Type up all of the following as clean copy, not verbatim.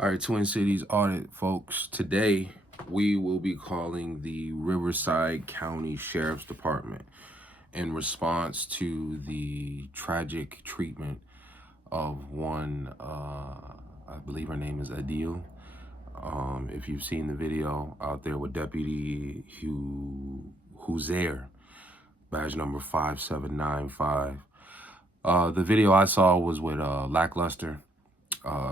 All right, Twin Cities audit, folks. Today, we will be calling the Riverside County Sheriff's Department in response to the tragic treatment of one, I believe her name is Adeel. If you've seen the video out there with Deputy who's there, badge number 5795. The video I saw was with Lackluster.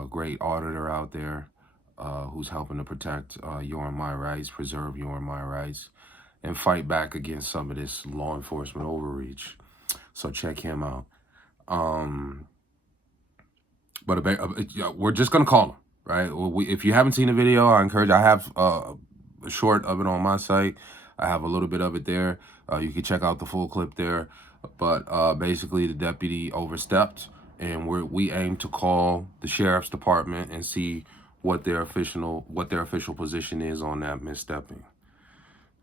Great auditor out there who's helping to protect your and my rights, preserve your and my rights, and fight back against some of this law enforcement overreach. So check him out. But we're just going to call him, right? If you haven't seen the video, I have a short of it on my site. I have a little bit of it there. You can check out the full clip there. But basically, the deputy overstepped, and we aim to call the sheriff's department and see what their official position is on that misstepping.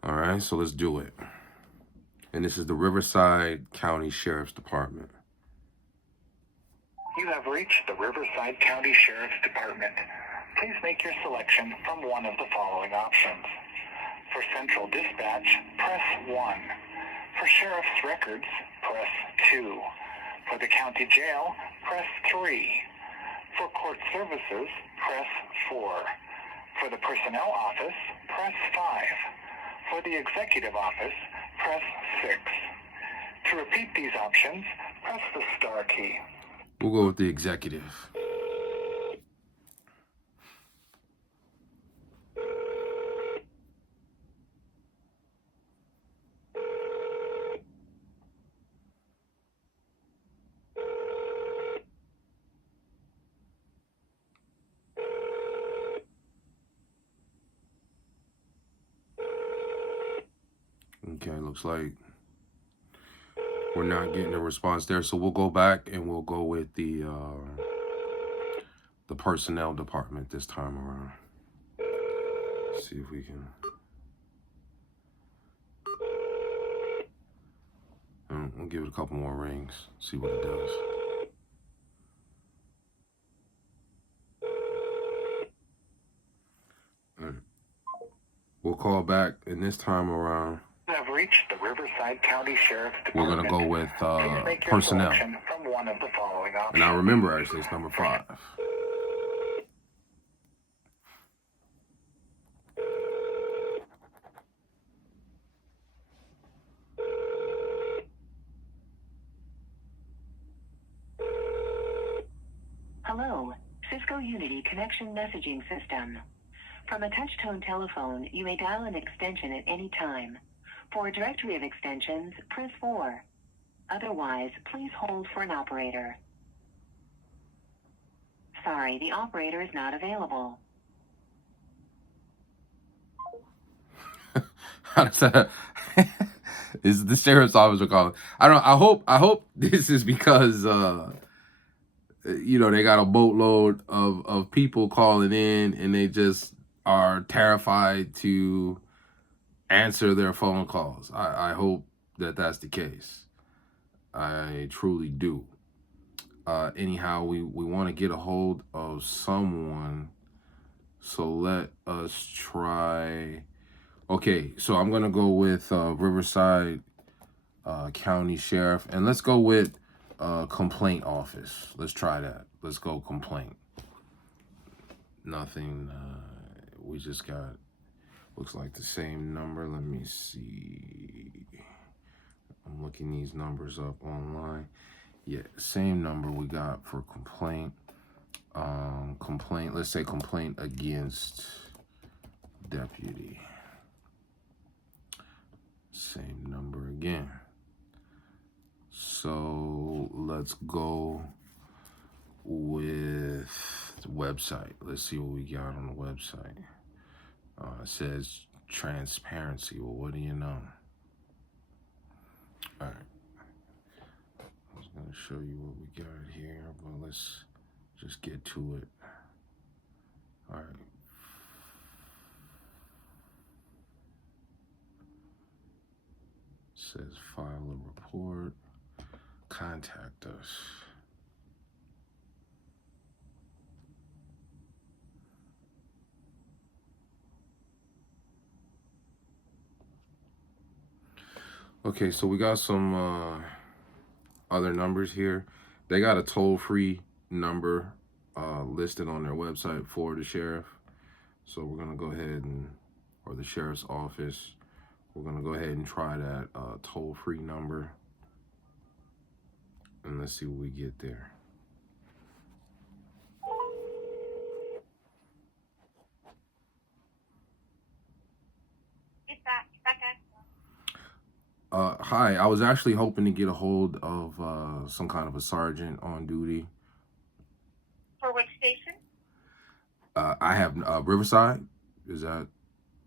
All right, so let's do it. And this is the Riverside County Sheriff's Department. You have reached the Riverside County Sheriff's Department. Please make your selection from one of the following options. For Central Dispatch, press 1. For Sheriff's Records, press 2. For the County Jail, press 3. For Court Services, press 4. For the Personnel Office, press 5. For the Executive Office, press 6. To repeat these options, press the star key. We'll go with the executive. Okay, looks like we're not getting a response there, so we'll go back and we'll go with the personnel department this time around. Let's see if we can. We'll give it a couple more rings, see what it does. All right. We'll call back, and this time around, You have reached the Riverside County Sheriff's we're Department. gonna go with Please make your personnel. selection from one of the following options. And I remember actually it's number 5. Hello, Cisco Unity Connection Messaging System. From a touch-tone telephone, you may dial an extension at any time. For a directory of extensions, press 4. Otherwise, please hold for an operator. Sorry, the operator is not available. How does that? Is the sheriff's officer calling? I hope this is because they got a boatload of people calling in, and they just are terrified to answer their phone calls. I hope that that's the case. I truly do. Anyhow, we want to get a hold of someone, so let us try. Okay, so I'm gonna go with Riverside County Sheriff, and let's go with complaint office. Let's try that. Let's go complaint. Nothing. We just got, looks like the same number. Let me see. I'm looking these numbers up online. Yeah, same number we got for complaint. Complaint. Let's say complaint against deputy. Same number again. So let's go with the website. Let's see what we got on the website. It says transparency. Well, what do you know? All right. I was going to show you what we got here, but let's just get to it. All right. Says file a report, contact us. Okay, so we got some other numbers here. They got a toll-free number listed on their website for the sheriff. So we're gonna go ahead and, or the sheriff's office, we're gonna go ahead and try that toll-free number, and let's see what we get there. Hi, I was actually hoping to get a hold of some kind of a sergeant on duty. For which station? I have Riverside. Is that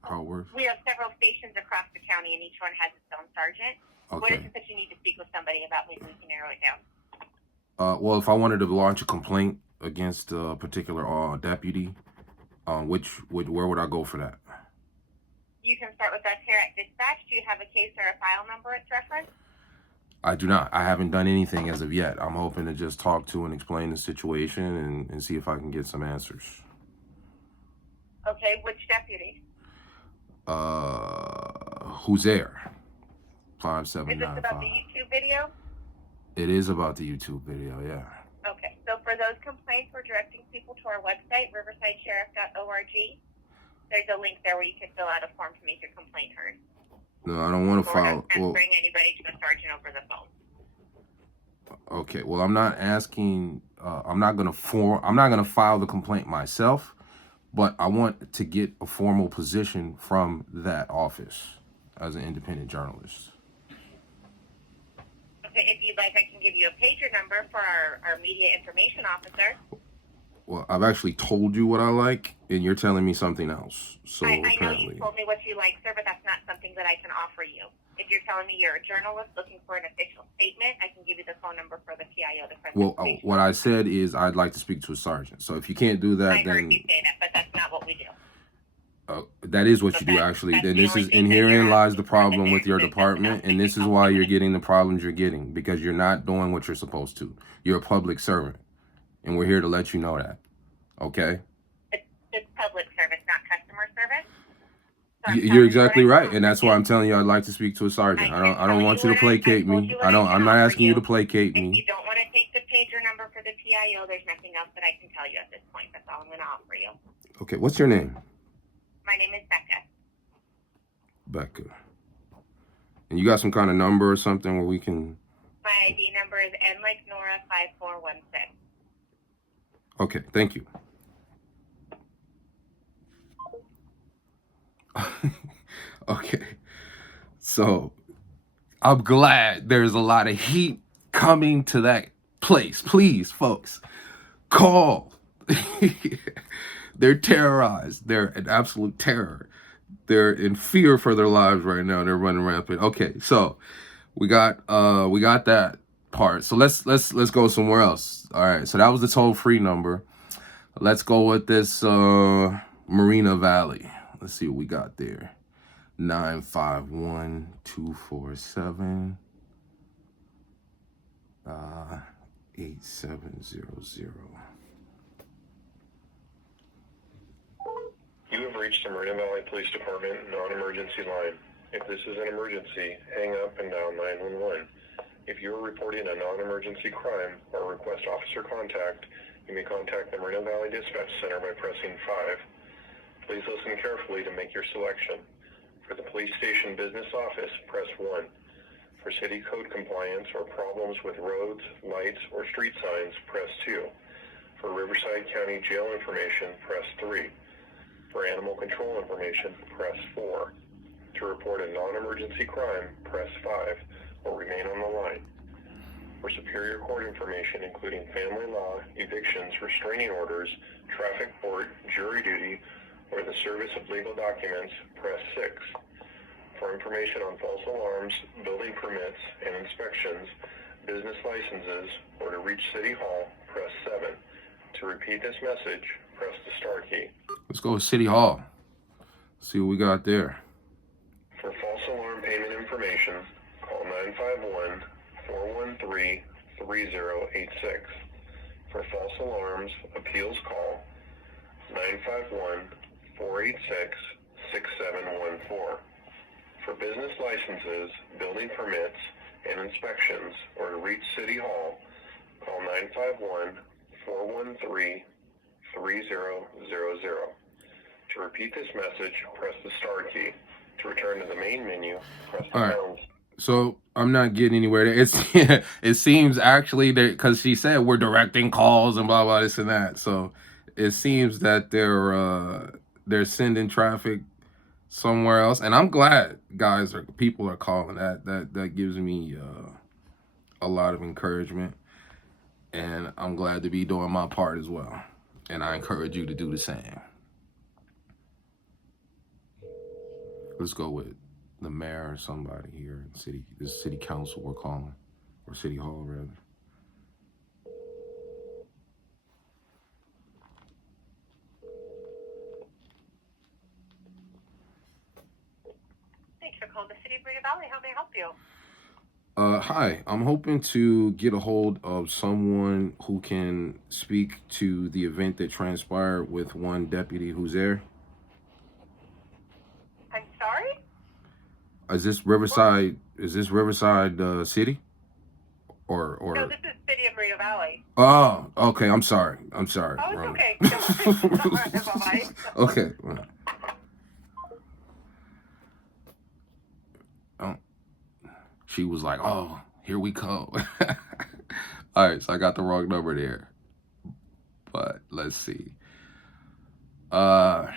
how it works? We have several stations across the county, and each one has its own sergeant. What is Okay. it that you need to speak with somebody about? Maybe we can narrow it down. Well, if I wanted to launch a complaint against a particular deputy, where would I go for that? You can start with us here at dispatch. Do you have a case or a file number it's referenced? I do not. I haven't done anything as of yet. I'm hoping to just talk to and explain the situation and see if I can get some answers. Okay, which deputy? Who's there? Is this about the 5795. YouTube video? It is about the YouTube video, yeah. Okay, so for those complaints, we're directing people to our website, riversidesheriff.org. There's a link there where you can fill out a form to make your complaint heard. No, I don't want to Or file. not Well, bring anybody to a sergeant over the phone. okay. Well, I'm not asking. I'm not gonna file the complaint myself, but I want to get a formal position from that office as an independent journalist. Okay, if you'd like, I can give you a pager number for our media information officer. Well, I've actually told you what I like, and you're telling me something else. So I know apparently, you told me what you like, sir, but that's not something that I can offer you. If you're telling me you're a journalist looking for an official statement, I can give you the phone number for the PIO. well, what I said is I'd like to speak to a sergeant. So if you can't do that, I heard then you say that, but that's not what we do. that is what But you do, actually. that's Then the this only is, thing and that you're herein lies the asking for, problem but with your there's department, nothing and else this that is can why help you're you. getting the problems you're getting, because you're not doing what you're supposed to. You're a public servant, and we're here to let you know that. Okay? It's public service, not customer service. So I'm You're telling you exactly what I right, and that's why I'm telling you I'd like to speak to a sergeant. I don't want you to placate me. I'm not asking you to placate If you me. don't want to take the pager number for the PIO, there's nothing else that I can tell you at this point. That's all I'm going to offer you. Okay, what's your name? My name is Becca. Becca. And you got some kind of number or something where we can... My ID number is N like Nora 5416. Okay, thank you. Okay, so I'm glad there's a lot of heat coming to that place. Please, folks, call. They're terrorized. They're in absolute terror. They're in fear for their lives right now. They're running rampant. Okay, so we got that part. So let's go somewhere else. All right, so that was the toll-free number. Let's go with this Marina Valley. Let's see what we got there. 951-247 8700. You have reached the Marina Valley Police Department non-emergency line. If this is an emergency, hang up and dial 911. If you are reporting a non-emergency crime or request officer contact, you may contact the Marina Valley Dispatch Center by pressing 5. Please listen carefully to make your selection. For the police station business office, press 1. For city code compliance or problems with roads, lights, or street signs, press 2. For Riverside County jail information, press 3. For animal control information, press 4. To report a non-emergency crime, press 5 or remain on the line. For Superior Court information, including family law, evictions, restraining orders, traffic court, jury duty, or the service of legal documents, press 6. For information on false alarms, building permits and inspections, business licenses, or to reach City Hall, press 7. To repeat this message, press the star key. Let's go to City Hall. See what we got there. For false alarm payment information, call 951-413-3086. For false alarms appeals, call 951-486-6714. For business licenses, building permits, and inspections, or to reach City Hall, call 951-413-3000. To repeat this message, press the star key. To return to the main menu, press the pound. So I'm not getting anywhere. It seems actually that because she said we're directing calls and blah blah this and that. So it seems that they're sending traffic somewhere else, and I'm glad people are calling. That gives me a lot of encouragement, and I'm glad to be doing my part as well. And I encourage you to do the same. Let's go with the mayor or somebody here in city council we're calling, or city hall rather. Thanks for calling the City of Brea Valley. How may I help you? Hi, I'm hoping to get a hold of someone who can speak to the event that transpired with one deputy who's there. I'm sorry? Is this Riverside? Is this Riverside City? Or No, this is City of Brea Valley. Oh, okay. I'm sorry. Oh, it's Wrong. okay. Bye-bye. Okay. Oh, she was like, "Oh, here we go." All right, so I got the wrong number there. But let's see. All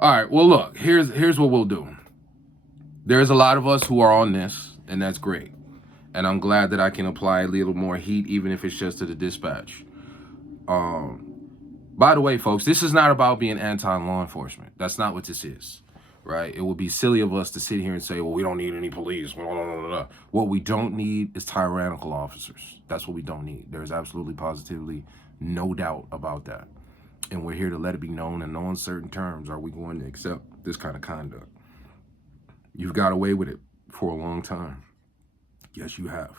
right. Well, look. Here's what we'll do. There's a lot of us who are on this, and that's great. And I'm glad that I can apply a little more heat, even if it's just to the dispatch. By the way, folks, this is not about being anti-law enforcement. That's not what this is, right? It would be silly of us to sit here and say, well, we don't need any police. Blah, blah, blah, blah. What we don't need is tyrannical officers. That's what we don't need. There's absolutely, positively no doubt about that. And we're here to let it be known in no uncertain terms. Are we going to accept this kind of conduct? You've got away with it for a long time. Yes, you have.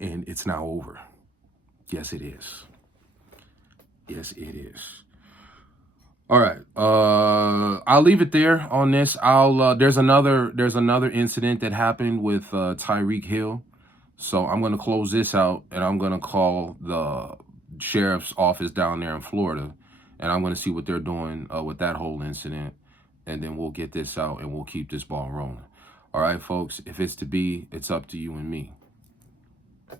And it's now over. Yes, it is. Yes, it is. All right. I'll leave it there on this. There's another incident that happened with Tyreek Hill. So I'm going to close this out, and I'm going to call the sheriff's office down there in Florida, and I'm going to see what they're doing with that whole incident, and then we'll get this out and we'll keep this ball rolling. All right, folks, if it's to be, it's up to you and me.